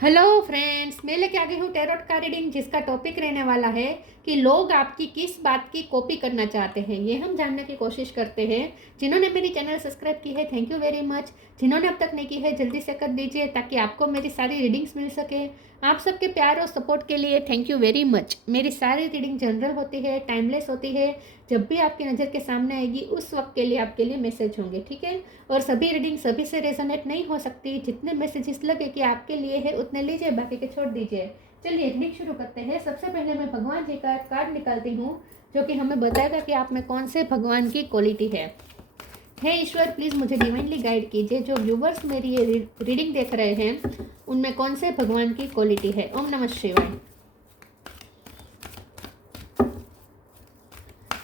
Hello friends, मैं लेके आ गई हूँ टैरोट का रीडिंग, जिसका टॉपिक रहने वाला है कि लोग आपकी किस बात की कॉपी करना चाहते हैं। ये हम जानने की कोशिश करते हैं। जिन्होंने मेरी चैनल सब्सक्राइब की है, थैंक यू वेरी मच। जिन्होंने अब तक नहीं की है, जल्दी से कर दीजिए ताकि आपको मेरी सारी रीडिंग्स मिल सके। आप सबके प्यार और सपोर्ट के लिए थैंक यू वेरी मच। मेरी सारी रीडिंग जनरल होती है, टाइमलेस होती है। जब भी आपकी नज़र के सामने आएगी उस वक्त के लिए आपके लिए मैसेज होंगे, ठीक है। और सभी रीडिंग सभी से रेजोनेट नहीं हो सकती। जितने मैसेजेस लगे कि आपके लिए है उतने लीजिए, बाकी के छोड़ दीजिए। चलिए रीडिंग शुरू करते हैं। सबसे पहले मैं भगवान जी का कार्ड निकालती हूँ, जो कि हमें बताएगा कि आप में कौन से भगवान की क्वालिटी है। हे ईश्वर, प्लीज़ मुझे डिवाइनली गाइड कीजिए। जो व्यूवर्स मेरी ये रीडिंग देख रहे हैं उनमें कौन से भगवान की क्वालिटी है। ओम नमः शिवाय।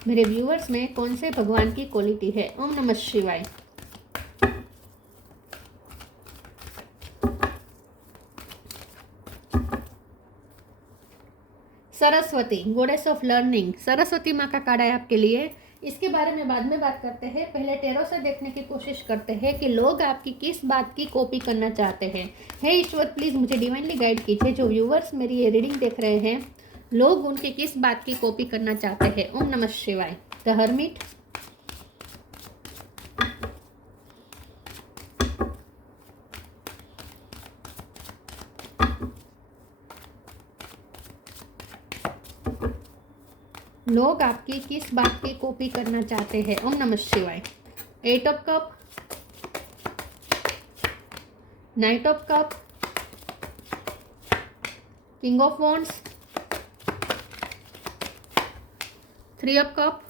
मेरे व्यूवर्स में कौन से भगवान की क्वालिटी है। ओम नमः शिवाय। Saraswati, goddess of learning. Saraswati माँ का कार्ड है आपके लिए। इसके बारे में बाद में बात करते हैं। पहले टेरो से देखने की कोशिश करते हैं कि लोग आपकी किस बात की कॉपी करना चाहते हैं। हे ईश्वर, प्लीज़ मुझे डिवाइनली गाइड कीजिए। जो व्यूवर्स मेरी ये रीडिंग देख रहे हैं, लोग उनकी किस बात की कॉपी करना चाहते हैं। ओम नमः शिवाय। द हर्मिट, लोग आपकी किस बात की कॉपी करना चाहते हैं। ओम नमः शिवाय। Eight of cup, knight of cup, king of wands, three of cup,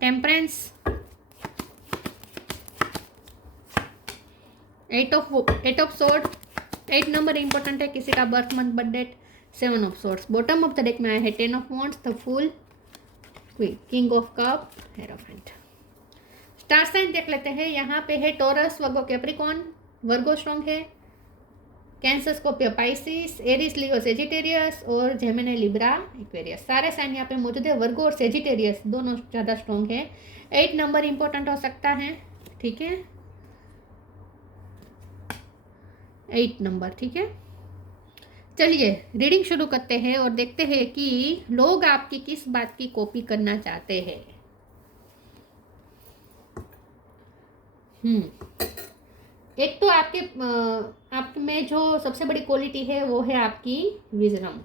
temperance, eight of sword. 8 number important है, किसी का birth month birth date. 7 of swords. Bottom of the deck में आया है 10 of wands, the fool, queen, king of cup, hierophant. Star sign देख लेते हैं। यहाँ पे है Taurus, Virgo, Capricorn. Virgo strong है। Cancer, Scorpio, Pisces, Aries, Leo, Sagittarius और जेमिनी, लिब्रा, एक्वेरियस। सारे साइन यहाँ पे मौजूद है। वर्गो और सेजिटेरियस दोनों ज़्यादा स्ट्रॉन्ग है। 8 नंबर इंपॉर्टेंट हो सकता है, ठीक है। 8 नंबर, ठीक है। चलिए रीडिंग शुरू करते हैं और देखते हैं कि लोग आपकी किस बात की कॉपी करना चाहते हैं। एक तो आप में जो सबसे बड़ी क्वालिटी है वो है आपकी विजडम।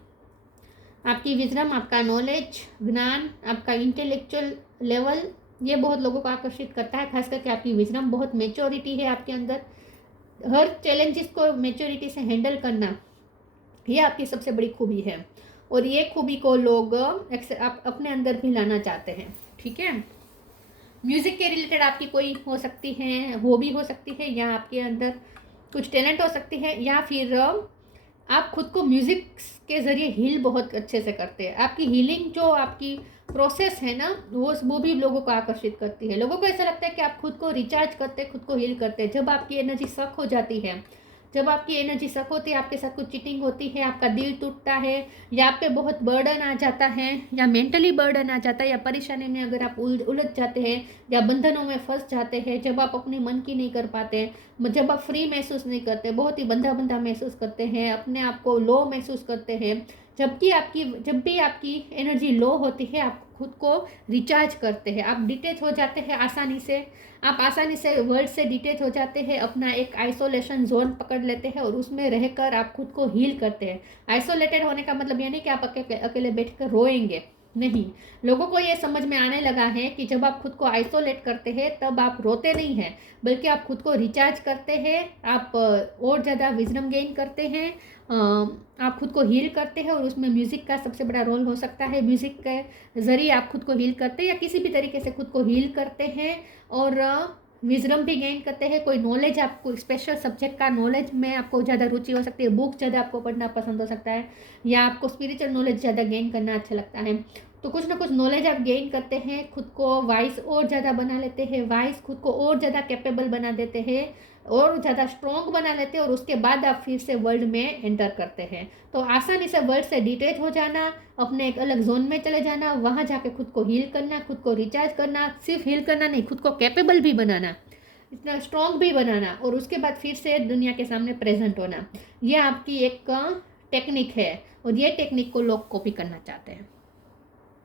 आपकी विजडम, आपका नॉलेज, ज्ञान, आपका इंटेलेक्चुअल लेवल, ये बहुत लोगों को आकर्षित करता है। खास करके आपकी विजडम, बहुत मेच्योरिटी है आपके अंदर। हर चैलेंजेस को मेच्योरिटी से हैंडल करना, ये आपकी सबसे बड़ी खूबी है। और ये खूबी को लोग आप अपने अंदर भी लाना चाहते हैं, ठीक है। म्यूज़िक के रिलेटेड आपकी कोई हो सकती है, हॉबी हो सकती है, या आपके अंदर कुछ टैलेंट हो सकती है, या फिर आप खुद को म्यूज़िक के ज़रिए हील बहुत अच्छे से करते हैं। आपकी हीलिंग जो आपकी प्रोसेस है ना, वो भी लोगों को आकर्षित करती है। लोगों को ऐसा लगता है कि आप खुद को रिचार्ज करते, खुद को हील करते हैं। जब आपकी एनर्जी सक हो जाती है, जब आपकी एनर्जी सक होती है, आपके साथ कुछ चीटिंग होती है, आपका दिल टूटता है, या आप पे बहुत बर्डन आ जाता है, या मेंटली बर्डन आ जाता है, या परेशानी में अगर आप उलझ जाते हैं, या बंधनों में फंस जाते हैं, जब आप अपने मन की नहीं कर पाते, जब आप फ्री महसूस नहीं करते, बहुत ही बंधा बंधा महसूस करते हैं, अपने आप को लो महसूस करते हैं, जब भी आपकी एनर्जी लो होती है, आप खुद को रिचार्ज करते हैं, आप डिटेच हो जाते हैं आसानी से। आप आसानी से वर्ल्ड से डिटेच हो जाते हैं, अपना एक आइसोलेशन जोन पकड़ लेते हैं और उसमें रहकर आप खुद को हील करते हैं। आइसोलेटेड होने का मतलब ये नहीं कि आप अकेले बैठकर रोएंगे, नहीं। लोगों को ये समझ में आने लगा है कि जब आप खुद को आइसोलेट करते हैं तब आप रोते नहीं हैं, बल्कि आप खुद को रिचार्ज करते हैं, आप और ज़्यादा विजडम गेन करते हैं, आप खुद को हील करते हैं। और उसमें म्यूज़िक का सबसे बड़ा रोल हो सकता है। म्यूज़िक के ज़रिए आप खुद को हील करते हैं, या किसी भी तरीके से खुद को हील करते हैं और विजडम भी गेन करते हैं। कोई नॉलेज, आपको स्पेशल सब्जेक्ट का नॉलेज में आपको ज़्यादा रुचि हो सकती है, बुक ज़्यादा आपको पढ़ना पसंद हो सकता है, या आपको स्पिरिचुअल नॉलेज ज़्यादा गेन करना अच्छा लगता है। तो कुछ ना कुछ नॉलेज आप गेन करते हैं, खुद को वाइस और ज़्यादा बना लेते हैं, वाइस खुद को और ज़्यादा कैपेबल बना देते हैं, और ज़्यादा स्ट्रॉन्ग बना लेते हैं, और उसके बाद आप फिर से वर्ल्ड में एंटर करते हैं। तो आसानी से वर्ल्ड से डिटेच हो जाना, अपने एक अलग जोन में चले जाना, वहाँ जाके खुद को हील करना, खुद को रिचार्ज करना, सिर्फ हील करना नहीं, खुद को कैपेबल भी बनाना, इतना स्ट्रॉन्ग भी बनाना, और उसके बाद फिर से दुनिया के सामने प्रेजेंट होना, ये आपकी एक टेक्निक है, और ये टेक्निक को लोग कॉपी करना चाहते हैं।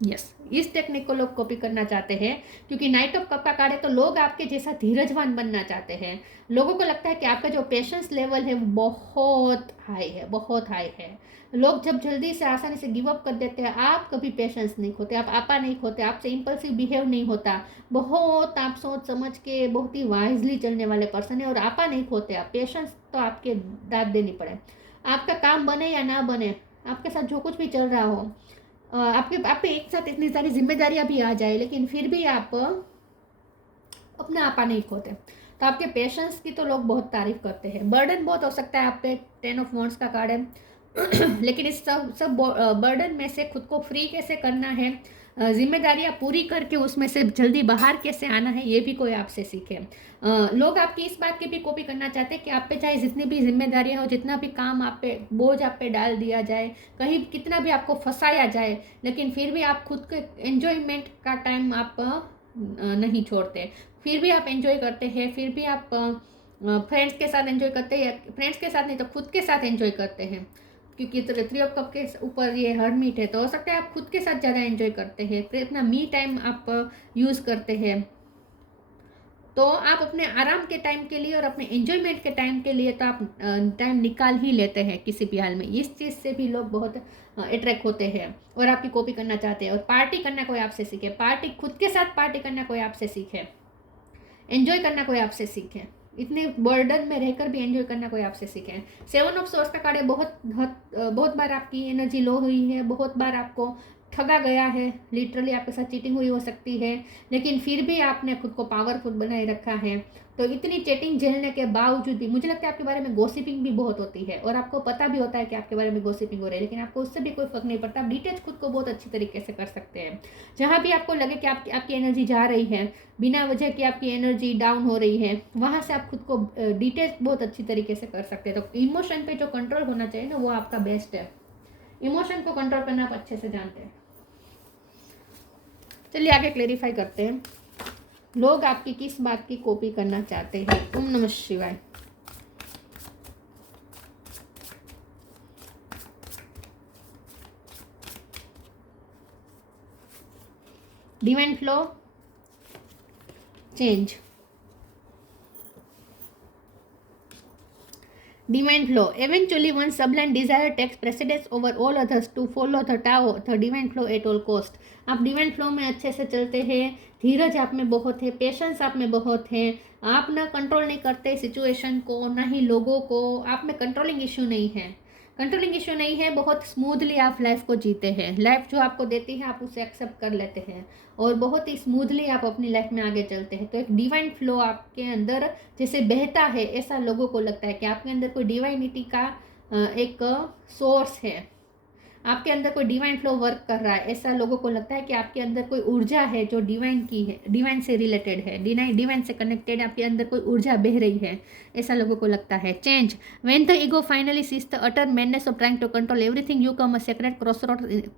यस, इस टेक्निक को लोग कॉपी करना चाहते हैं, क्योंकि नाइट ऑफ कप का कार्ड है तो लोग आपके जैसा धीरजवान बनना चाहते हैं। लोगों को लगता है कि आपका जो पेशेंस लेवल है वो बहुत हाई है, बहुत हाई है। लोग जब जल्दी से आसानी से गिव अप कर देते हैं, आप कभी पेशेंस नहीं खोते, आप आपा नहीं खोते, आपसे इम्पल्सिव बिहेव नहीं होता, बहुत आप सोच समझ के बहुत ही वाइजली चलने वाले पर्सन है, और आपा नहीं खोते आप। पेशेंस तो आपके दाद देनी पड़े, आपका काम बने या ना बने, आपके साथ जो कुछ भी चल रहा हो, आपके आप पे एक साथ इतनी सारी जिम्मेदारियां भी आ जाए, लेकिन फिर भी आप अपना आपा नहीं खोते, तो आपके पेशेंस की तो लोग बहुत तारीफ करते हैं। बर्डन बहुत हो सकता है आप पे, 10 ऑफ वॉन्ड्स का कार्ड है लेकिन इस सब बर्डन में से खुद को फ्री कैसे करना है, जिम्मेदारियां पूरी करके उसमें से जल्दी बाहर कैसे आना है, ये भी कोई आपसे सीखे। लोग आपकी इस बात की भी कॉपी करना चाहते हैं कि आप पे चाहे जितनी भी जिम्मेदारियां हो, जितना भी काम आप पे बोझ आप पे डाल दिया जाए, कहीं कितना भी आपको फंसाया जाए, लेकिन फिर भी आप खुद के एंजॉयमेंट का टाइम आप नहीं छोड़ते, फिर भी आप एंजॉय करते हैं, फिर भी आप फ्रेंड्स के साथ एंजॉय करते हैं, फ्रेंड्स के साथ नहीं तो खुद के साथ एंजॉय करते हैं, क्योंकि 3 ऑफ कप के ऊपर ये हर्मिट है, तो हो सकता है आप खुद के साथ ज़्यादा एंजॉय करते हैं, फिर अपना मी टाइम आप यूज़ करते हैं। तो आप अपने आराम के टाइम के लिए और अपने एंजॉयमेंट के टाइम के लिए तो आप टाइम निकाल ही लेते हैं किसी भी हाल में। इस चीज़ से भी लोग बहुत अट्रैक्ट होते हैं और आपकी कॉपी करना चाहते हैं। और पार्टी करना कोई आपसे सीखे, पार्टी खुद के साथ पार्टी करना कोई आपसे सीखे, एंजॉय करना कोई आपसे सीखे, इतने बर्डन में रहकर भी एंजॉय करना कोई आपसे सीखे। 7 ऑफ सोर्स का कार्ड है, बहुत बार आपकी एनर्जी लो हुई है, बहुत बार आपको ठगा गया है, लिटरली आपके साथ चीटिंग हुई हो सकती है, लेकिन फिर भी आपने खुद को पावरफुल बनाए रखा है। तो इतनी चीटिंग झेलने के बावजूद भी मुझे लगता है आपके बारे में गॉसिपिंग भी बहुत होती है, और आपको पता भी होता है कि आपके बारे में गॉसिपिंग हो रही है, लेकिन आपको उससे भी कोई फर्क नहीं पड़ता। आप डिटेच खुद को बहुत अच्छी तरीके से कर सकते हैं। जहाँ भी आपको लगे कि आपकी एनर्जी जा रही है, बिना वजह की आपकी एनर्जी डाउन हो रही है, वहाँ से आप खुद को डिटेच बहुत अच्छी तरीके से कर सकते हैं। तो इमोशन पे जो कंट्रोल होना चाहिए ना, वो आपका बेस्ट है। इमोशन को कंट्रोल करना आप अच्छे से जानते हैं। चलिए आगे क्लेरिफाई करते हैं, लोग आपकी किस बात की कॉपी करना चाहते हैं। ओम नमः शिवाय। Divine flow, change, divine flow. Eventually one sublime desire takes precedence over all others to follow the Tao, the divine flow at all cost. आप डिवाइन फ्लो में अच्छे से चलते हैं, धीरज आप में बहुत है, पेशेंस आप में बहुत है, आप ना कंट्रोल नहीं करते सिचुएशन को, ना ही लोगों को, आप में कंट्रोलिंग इश्यू नहीं है, कंट्रोलिंग इश्यू नहीं है, बहुत स्मूथली आप लाइफ को जीते हैं। लाइफ जो आपको देती है आप उसे एक्सेप्ट कर लेते हैं, और बहुत ही स्मूथली आप अपनी लाइफ में आगे चलते हैं। तो एक डिवाइन फ्लो आपके अंदर जैसे बहता है, ऐसा लोगों को लगता है कि आपके अंदर कोई डिवाइनिटी का एक सोर्स है, आपके अंदर कोई डिवाइन फ्लो वर्क कर रहा है। ऐसा लोगों को लगता है कि आपके अंदर कोई ऊर्जा है जो डिवाइन की है, डिवाइन से रिलेटेड है, डिवाइन से कनेक्टेड, आपके अंदर कोई ऊर्जा बह रही है, ऐसा लोगों को लगता है। Change, when the ego finally ceases the utter madness of trying to control everything, you come a secret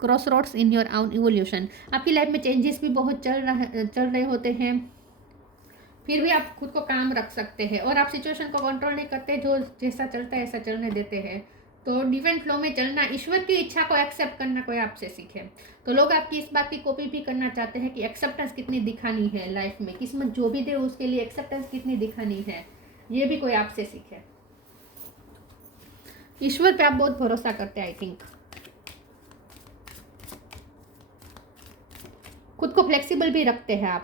crossroads in your own evolution. आपकी लाइफ में चेंजेस भी बहुत चल रहे होते हैं, फिर भी आप खुद को काम रख सकते हैं, और आप सिचुएशन को कंट्रोल नहीं करते, जो जैसा चलता है ऐसा चलने देते हैं। तो डिवाइन फ्लो में चलना, ईश्वर की इच्छा को एक्सेप्ट करना कोई आपसे सीखे। तो लोग आपकी इस बात की कॉपी भी करना चाहते हैं कि एक्सेप्टेंस कितनी दिखानी है लाइफ में, किस्मत जो भी दे उसके लिए एक्सेप्टेंस कितनी दिखानी है, ये भी कोई आपसे सीखे। ईश्वर पे आप बहुत भरोसा करते हैं, आई थिंक। खुद को फ्लेक्सिबल भी रखते हैं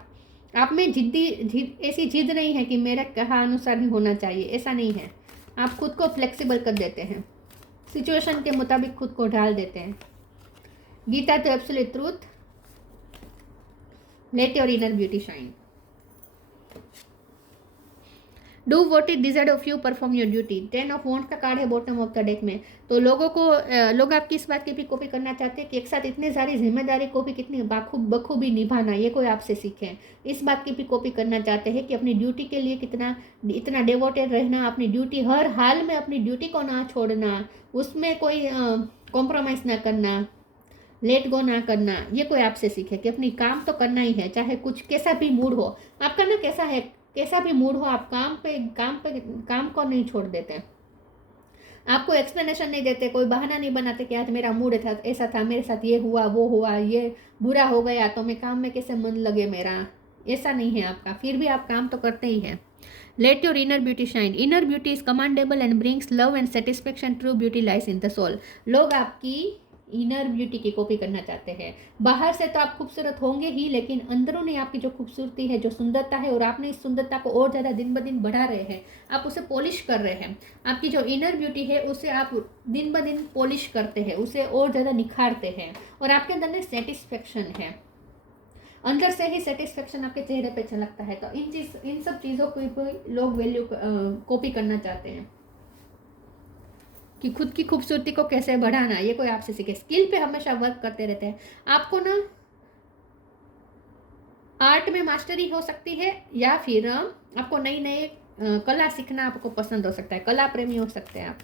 आप में ऐसी जिद नहीं है कि मेरा कहा अनुसार ही होना चाहिए, ऐसा नहीं है। आप खुद को फ्लेक्सिबल कर देते हैं, सिचुएशन के मुताबिक खुद को ढाल देते हैं। गीता तो absolute truth, late your inner beauty shine, do what is desired of you, perform your duty. 10 of wands का कार्ड है बॉटम ऑफ द डेक में। तो लोग आपकी इस बात की भी कॉपी करना चाहते हैं कि एक साथ इतनी सारी जिम्मेदारी को भी कितनी बखूबी निभाना, ये कोई आपसे सीखे। इस बात की भी कॉपी करना चाहते हैं कि अपनी ड्यूटी के लिए इतना डिवोटेड रहना, अपनी ड्यूटी हर हाल में अपनी ड्यूटी को ना छोड़ना, उसमें कोई कॉम्प्रोमाइज़ ना करना, लेट गो ना करना, ये कोई आपसे सीखे कि अपनी काम तो करना ही है, चाहे कुछ कैसा भी मूड हो। आपका ना कैसा है, कैसा भी मूड हो, आप काम को नहीं छोड़ देते, आपको एक्सप्लेनेशन नहीं देते, कोई बहाना नहीं बनाते कि आज मेरा मूड था, ऐसा था, मेरे साथ ये हुआ वो हुआ, ये बुरा हो गया तो मैं काम में कैसे मन लगे मेरा, ऐसा नहीं है आपका, फिर भी आप काम तो करते ही हैं। Let your inner beauty shine. Inner beauty is commendable and brings love and satisfaction. True beauty lies in the soul. लोग आपकी इनर ब्यूटी की कॉपी करना चाहते हैं। बाहर से तो आप खूबसूरत होंगे ही, लेकिन अंदरूनी आपकी जो खूबसूरती है, जो सुंदरता है, और आपने इस सुंदरता को और ज़्यादा दिन ब दिन बढ़ा रहे हैं, आप उसे पॉलिश कर रहे हैं। आपकी जो इनर ब्यूटी है उसे आप दिन ब दिन पॉलिश करते हैं, उसे और ज़्यादा निखारते हैं, और आपके अंदर में सेटिस्फेक्शन है, अंदर से ही सेटिस्फेक्शन आपके चेहरे पे झलकता है। तो इन सब चीज़ों को भी लोग वैल्यू कॉपी करना चाहते हैं कि खुद की खूबसूरती को कैसे बढ़ाना, ये कोई आपसे सीखे। स्किल पे हमेशा वर्क करते रहते हैं। आपको ना आर्ट में मास्टरी हो सकती है, या फिर आपको नई नई कला सीखना आपको पसंद हो सकता है, कला प्रेमी हो सकते हैं आप।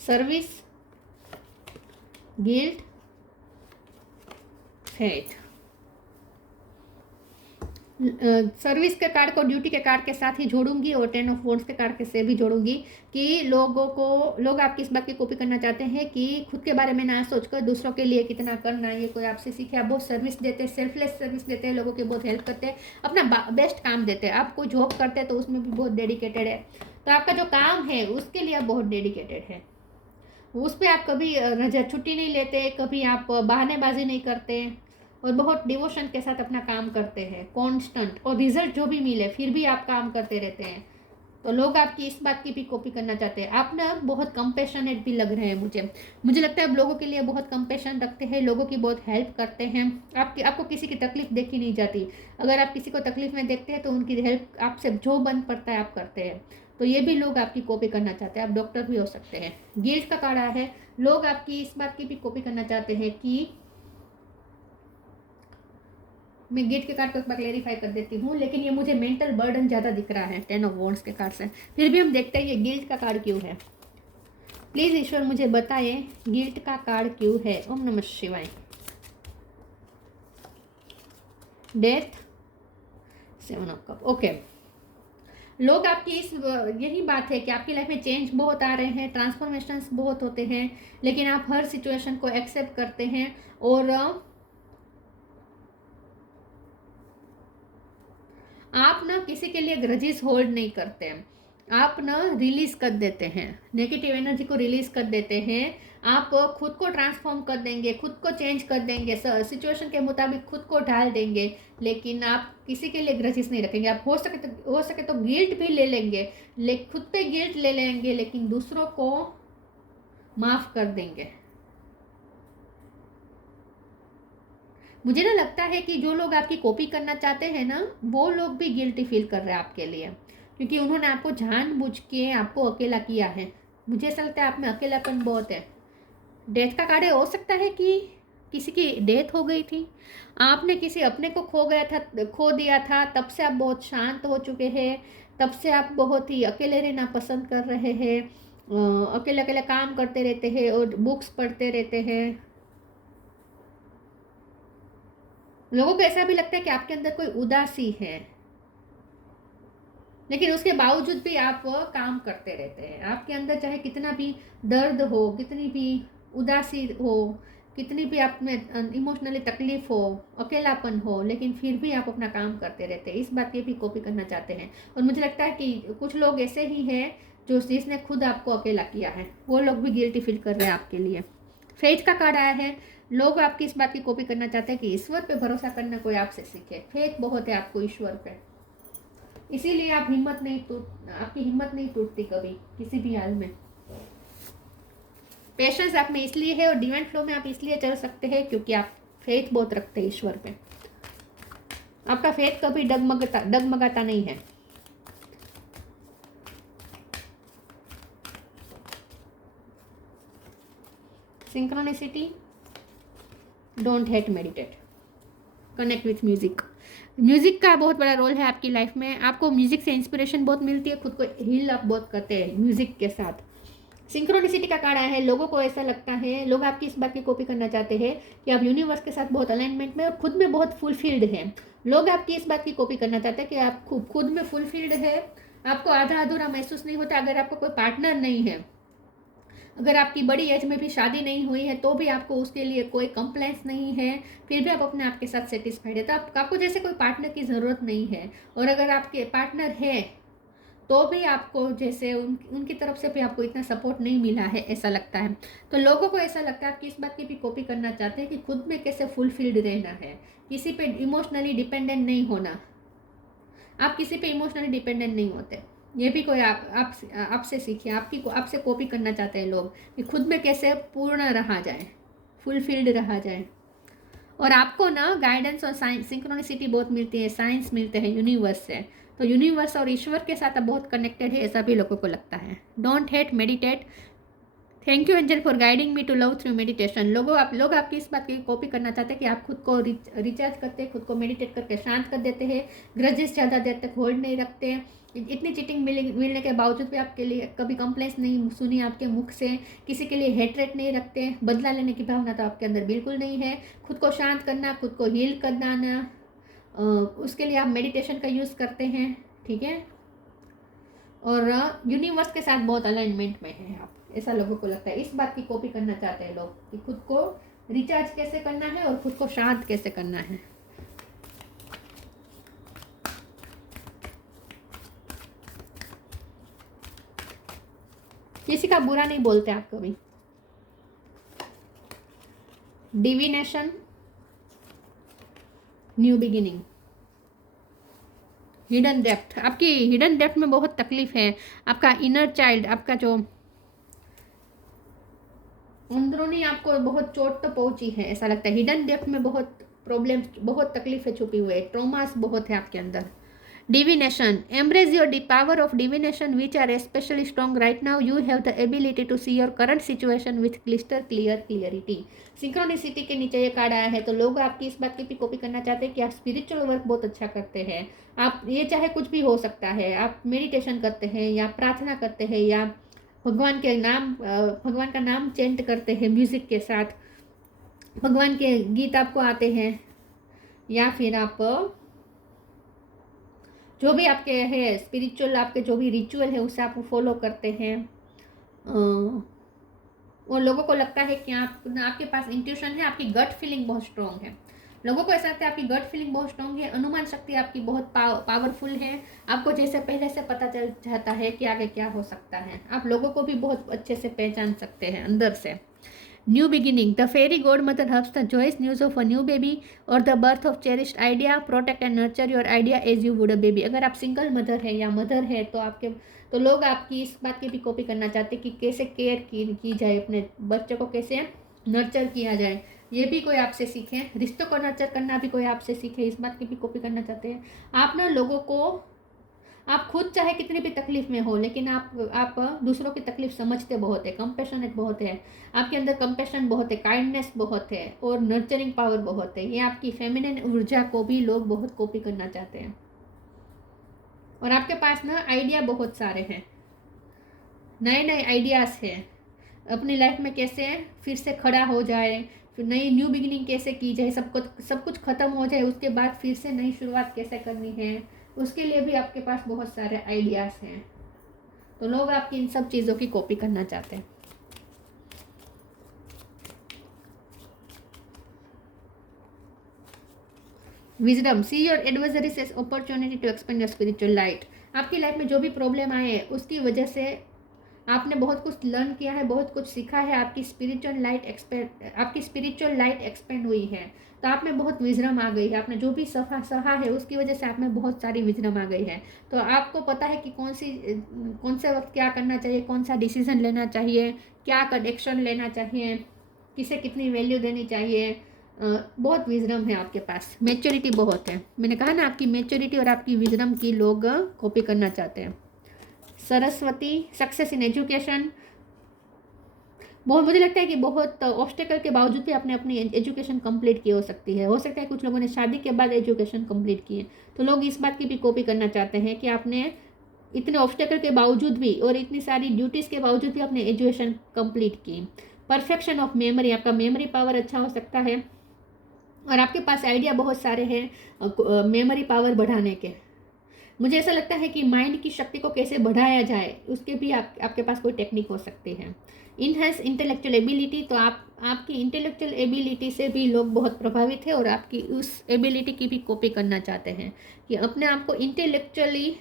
Service, guilt, faith. सर्विस के कार्ड को ड्यूटी के कार्ड के साथ ही जोड़ूंगी, और 10 ऑफ वॉन्ड्स के कार्ड के से भी जोड़ूंगी कि लोग आपकी इस बात की कॉपी करना चाहते हैं कि खुद के बारे में ना सोचकर दूसरों के लिए कितना करना, ये कोई आपसे सीखे। आप बहुत सर्विस देते हैं, सेल्फलेस सर्विस देते हैं, लोगों की बहुत हेल्प करते हैं, अपना बेस्ट काम देते हैं। आप कोई जॉब करते हैं तो उसमें भी बहुत डेडिकेटेड है, तो आपका जो काम है उसके लिए आप बहुत डेडिकेटेड है, उस पर आप कभी छुट्टी नहीं लेते, कभी आप बहानेबाजी नहीं करते, और बहुत डिवोशन के साथ अपना काम करते हैं, कांस्टेंट, और रिजल्ट जो भी मिले फिर भी आप काम करते रहते हैं। तो लोग आपकी इस बात की भी कॉपी करना चाहते हैं। आप ना बहुत कंपैशनेट भी लग रहे हैं मुझे लगता है आप लोगों के लिए बहुत कंपैशन रखते हैं, लोगों की बहुत हेल्प करते हैं। आपको किसी की तकलीफ देखी नहीं जाती। अगर आप किसी को तकलीफ में देखते हैं तो उनकी हेल्प आपसे जो बन पड़ता है आप करते हैं। तो ये भी लोग आपकी कॉपी करना चाहते हैं। आप डॉक्टर भी हो सकते हैं। गिल्ट का कार्ड आया है। लोग आपकी इस बात की भी कॉपी करना चाहते हैं कि मैं गिल्ट के कार्ड को एक बार क्लेरिफाई कर देती हूँ, लेकिन ये मुझे मेंटल बर्डन ज़्यादा दिख रहा है 10 ऑफ वॉन्ड्स के कार्ड से। फिर भी हम देखते हैं ये गिल्ट का कार्ड क्यों है। प्लीज़ ईश्वर मुझे बताइए गिल्ट का कार्ड क्यों है। ओम नमः शिवाय। Death, 7 of cup. ओके, लोग आपकी यही बात है कि आपकी लाइफ में चेंज बहुत आ रहे हैं, ट्रांसफॉर्मेशंस बहुत होते हैं, लेकिन आप हर सिचुएशन को एक्सेप्ट करते हैं, और आप ना किसी के लिए ग्रजेस होल्ड नहीं करते हैं। आप ना रिलीज कर देते हैं, नेगेटिव एनर्जी को रिलीज कर देते हैं। आप खुद को ट्रांसफॉर्म कर देंगे, खुद को चेंज कर देंगे, सिचुएशन के खुद को ढाल देंगे, लेकिन आप किसी के लिए ग्रजेस नहीं रखेंगे। आप हो सके तो गिल्ट भी ले लेंगे, खुद पे गिल्ट ले लेंगे, लेकिन दूसरों को माफ कर देंगे। मुझे ना लगता है कि जो लोग आपकी कॉपी करना चाहते हैं ना, वो लोग भी गिल्टी फील कर रहे हैं आपके लिए, क्योंकि उन्होंने आपको जानबूझ के आपको अकेला किया है। मुझे ऐसा लगता है आप में अकेलापन बहुत है। डेथ का कार्ड हो सकता है कि किसी की डेथ हो गई थी, आपने किसी अपने को खो दिया था, तब से आप बहुत शांत हो चुके हैं, तब से आप बहुत ही अकेले रहना पसंद कर रहे हैं, अकेले अकेले काम करते रहते हैं और बुक्स पढ़ते रहते हैं। लोगों को ऐसा भी लगता है कि आपके अंदर कोई उदासी है, लेकिन उसके बावजूद भी आप काम करते रहते हैं। आपके अंदर चाहे कितना भी दर्द हो, कितनी भी उदासी हो, कितनी भी आप में इमोशनली तकलीफ हो, अकेलापन हो, लेकिन फिर भी आप अपना काम करते रहते हैं। इस बात की भी कॉपी करना चाहते हैं। और मुझे लगता है कि कुछ लोग ऐसे ही हैं जिसने खुद आपको अकेला किया है, वो लोग भी गिल्टी फील कर रहे हैं आपके लिए। फेथ का कार्ड आया है। लोग आपकी इस बात की कॉपी करना चाहते हैं कि ईश्वर पे भरोसा करना कोई आपसे सीखे। फेथ बहुत है आपको ईश्वर पे, इसीलिए आपकी हिम्मत नहीं टूटती कभी किसी भी हाल में। पेशेंस आप में इसलिए है और डिवाइन फ्लो में आप इसलिए चल सकते हैं क्योंकि आप फेथ बहुत रखते हैं ईश्वर पे। आपका फेथ कभी डगमगाता नहीं है। Synchronicity, don't hate, meditate, connect with music. Music का बहुत बड़ा रोल है आपकी लाइफ में। आपको म्यूजिक से इंस्पिरेशन बहुत मिलती है, खुद को हील आप बहुत करते हैं म्यूजिक के साथ। सिंक्रोनिसिटी का कार्ड आया है। लोगों को ऐसा लगता है, लोग आपकी इस बात की कॉपी करना चाहते हैं कि आप यूनिवर्स के साथ बहुत अलाइनमेंट में और खुद में बहुत फुलफिल्ड हैं। लोग आपकी इस बात की कॉपी करना चाहते हैं कि आप खुद में फुलफिल्ड है, आपको आधा अधूरा महसूस नहीं होता। अगर आपको कोई पार्टनर नहीं है, अगर आपकी बड़ी एज में भी शादी नहीं हुई है, तो भी आपको उसके लिए कोई कंप्लेंट्स नहीं है, फिर भी आप अपने आप के साथ सेटिस्फाइड है, तो आपको जैसे कोई पार्टनर की ज़रूरत नहीं है। और अगर आपके पार्टनर है तो भी आपको जैसे उनकी तरफ से भी आपको इतना सपोर्ट नहीं मिला है, ऐसा लगता है। तो लोगों को ऐसा लगता है आप किस बात की भी कॉपी करना चाहते हैं कि खुद में कैसे फुलफिल्ड रहना है, किसी पे इमोशनली डिपेंडेंट नहीं होना। आप किसी पे इमोशनली डिपेंडेंट नहीं होते, ये भी कोई आपसे सीखे, आपसे कॉपी करना चाहते हैं लोग कि खुद में कैसे पूर्ण रहा जाए, फुलफिल्ड रहा जाए। और आपको ना गाइडेंस और साइंस सिंक्रोनिसिटी बहुत मिलती है, साइंस मिलते हैं यूनिवर्स से। तो यूनिवर्स और ईश्वर के साथ आप बहुत कनेक्टेड है, ऐसा भी लोगों को लगता है। Don't hate, meditate. Thank you angel for guiding me to love through meditation. लोग आपकी इस बात की कॉपी करना चाहते हैं कि आप खुद को रिचार्ज करते हैं, खुद को मेडिटेट करके शांत कर देते हैं, ग्रजेस ज़्यादा देर तक होल्ड नहीं रखते। इतनी चीटिंग मिलने के बावजूद भी आपके लिए कभी कंप्लेंट्स नहीं सुनी आपके मुख से, किसी के लिए हेटरेट नहीं रखते, बदला लेने की भावना तो आपके अंदर बिल्कुल नहीं है। खुद को शांत करना, खुद को हील करना, उसके लिए आप मेडिटेशन का यूज़ करते हैं, ठीक है। और यूनिवर्स के साथ बहुत अलाइनमेंट में है आप, ऐसा लोगों को लगता है। इस बात की कॉपी करना चाहते हैं लोग कि खुद को रिचार्ज कैसे करना है और खुद को शांत कैसे करना है। किसी का बुरा नहीं बोलते आप कभी। Divination, new beginning, hidden depth. आपकी हिडन डेप्थ में बहुत तकलीफ है। आपका इनर चाइल्ड, आपका जो अंदरूनी, आपको बहुत चोट तो पहुंची है, ऐसा लगता है। हिडन डेप्थ में बहुत प्रॉब्लम, बहुत तकलीफें छुपी हुई है, ट्रॉमास बहुत है आपके अंदर। Divination. Embrace your power of divination, which are especially strong right now. You have the ability to see your current situation with crystal clear clarity. Synchronicity के नीचे ये कार्ड आया है, तो लोग आपकी इस बात की भी कॉपी करना चाहते हैं कि आप स्पिरिचुअल वर्क बहुत अच्छा करते हैं। आप, ये चाहे कुछ भी हो सकता है, आप मेडिटेशन करते हैं या प्रार्थना करते हैं या भगवान का नाम चेंट करते हैं म्यूजिक के साथ, भगवान के गीत आपको आते हैं, या फिर आप जो भी आपके है स्पिरिचुअल, आपके जो भी रिचुअल है उसे आप फॉलो करते हैं। और लोगों को लगता है कि आपके पास इंट्यूशन है, आपकी गट फीलिंग बहुत स्ट्रॉन्ग है। लोगों को ऐसा लगता है आपकी गट फीलिंग बहुत स्ट्रॉन्ग है, अनुमान शक्ति आपकी बहुत पावरफुल है। आपको जैसे पहले से पता चल जाता है कि आगे क्या हो सकता है। आप लोगों को भी बहुत अच्छे से पहचान सकते हैं अंदर से। New beginning. The fairy godmother helps the joyous news of a new baby or the birth of cherished idea. Protect and nurture your idea as you would a baby. अगर आप सिंगल मदर है या mother है तो लोग आपकी इस बात की भी कॉपी करना चाहते हैं कि कैसे केयर की जाए, अपने बच्चों को कैसे नर्चर किया जाए। ये भी कोई आपसे सीखे, रिश्तों को नर्चर करना भी कोई आपसे सीखे, इस बात की भी कॉपी करना चाहते हैं आप ना। लोगों को, आप खुद चाहे कितनी भी तकलीफ में हो, लेकिन आप दूसरों की तकलीफ समझते बहुत है, कंपैशनेट बहुत है, आपके अंदर कंपैशन बहुत है, काइंडनेस बहुत है और नर्चरिंग पावर बहुत है। ये आपकी फेमिनिन ऊर्जा को भी लोग बहुत कॉपी करना चाहते हैं। और आपके पास ना आइडिया बहुत सारे हैं, नए नए आइडियाज़ हैं अपनी लाइफ में कैसे फिर से खड़ा हो जाए, फिर नई न्यू बिगिनिंग कैसे की जाए, सब कुछ ख़त्म हो जाए, उसके बाद फिर से नई शुरुआत कैसे करनी है, उसके लिए भी आपके पास बहुत सारे आइडियाज़ हैं। तो लोग आपकी इन सब चीज़ों की कॉपी करना चाहते हैं। Wisdom. See your adversaries as opportunity to expand your spiritual light. आपकी लाइफ में जो भी प्रॉब्लम आए उसकी वजह से आपने बहुत कुछ लर्न किया है, बहुत कुछ सीखा है, आपकी स्पिरिचुअल लाइट एक्सपेंड हुई है, तो आप में बहुत विजडम आ गई है। आपने जो भी सहा है उसकी वजह से आप में बहुत सारी विजडम आ गई है। तो आपको पता है कि कौन से वक्त क्या करना चाहिए, कौन सा डिसीजन लेना चाहिए, क्या एक्शन लेना चाहिए, किसे कितनी वैल्यू देनी चाहिए। बहुत विजडम है आपके पास, मैच्योरिटी बहुत है। मैंने कहा ना, आपकी मैच्योरिटी और आपकी विजडम की लोग कॉपी करना चाहते हैं। सरस्वती. Success in education. मुझे लगता है कि बहुत ऑब्स्टेकल के बावजूद भी आपने अपनी एजुकेशन कंप्लीट की हो सकती है। हो सकता है कुछ लोगों ने शादी के बाद एजुकेशन कंप्लीट की है, तो लोग इस बात की भी कॉपी करना चाहते हैं कि आपने इतने ऑब्स्टेकल के बावजूद भी और इतनी सारी ड्यूटीज़ के बावजूद भी आपने एजुकेशन कंप्लीट की। परफेक्शन ऑफ मेमोरी, आपका मेमोरी पावर अच्छा हो सकता है और आपके पास आइडिया बहुत सारे हैं मेमोरी पावर बढ़ाने के। मुझे ऐसा लगता है कि माइंड की शक्ति को कैसे बढ़ाया जाए उसके भी आपके पास कोई टेक्निक हो सकती है। इनहेंस इंटेलेक्चुअल एबिलिटी, तो आपकी इंटेलेक्चुअल एबिलिटी से भी लोग बहुत प्रभावित हैं और आपकी उस एबिलिटी की भी कॉपी करना चाहते हैं कि अपने आप को इंटेलेक्चुअली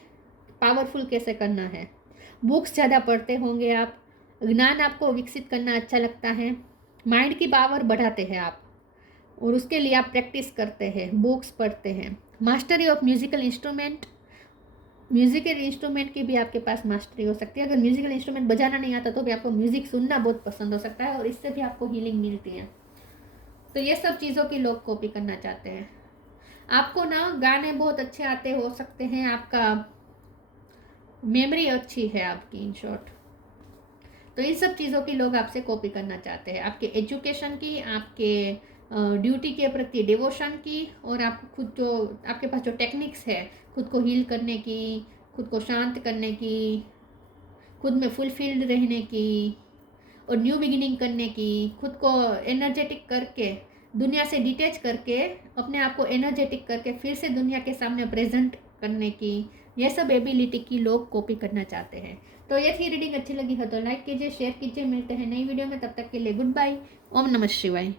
पावरफुल कैसे करना है। बुक्स ज़्यादा पढ़ते होंगे आप, ज्ञान आपको विकसित करना अच्छा लगता है, माइंड की पावर बढ़ाते हैं आप और उसके लिए आप प्रैक्टिस करते हैं, बुक्स पढ़ते हैं। Mastery of musical instrument, musical instrument की भी आपके पास मास्टरी हो सकती है। अगर म्यूजिकल इंस्ट्रूमेंट बजाना नहीं आता तो भी आपको म्यूजिक सुनना बहुत पसंद हो सकता है और इससे भी आपको हीलिंग मिलती है। तो ये सब चीज़ों की लोग कॉपी करना चाहते हैं। आपको ना गाने बहुत अच्छे आते हो सकते हैं, आपका मेमोरी अच्छी है आपकी, इन शॉर्ट। तो इन सब चीज़ों की लोग आपसे कॉपी करना चाहते हैं, आपके एजुकेशन की, आपके ड्यूटी के प्रति डिवोशन की, और आपको खुद जो आपके पास जो टेक्निक्स है खुद को हील करने की, खुद को शांत करने की, खुद में फुलफिल्ड रहने की और न्यू बिगिनिंग करने की, खुद को एनर्जेटिक करके, दुनिया से डिटैच करके, अपने आप को एनर्जेटिक करके फिर से दुनिया के सामने प्रेजेंट करने की, यह सब एबिलिटी की लोग कॉपी करना चाहते हैं। तो ये थी रीडिंग, अच्छी लगी हो तो लाइक कीजिए, शेयर कीजिए। मिलते हैं नई वीडियो में, तब तक के लिए गुड बाय। ओम नमः शिवाय।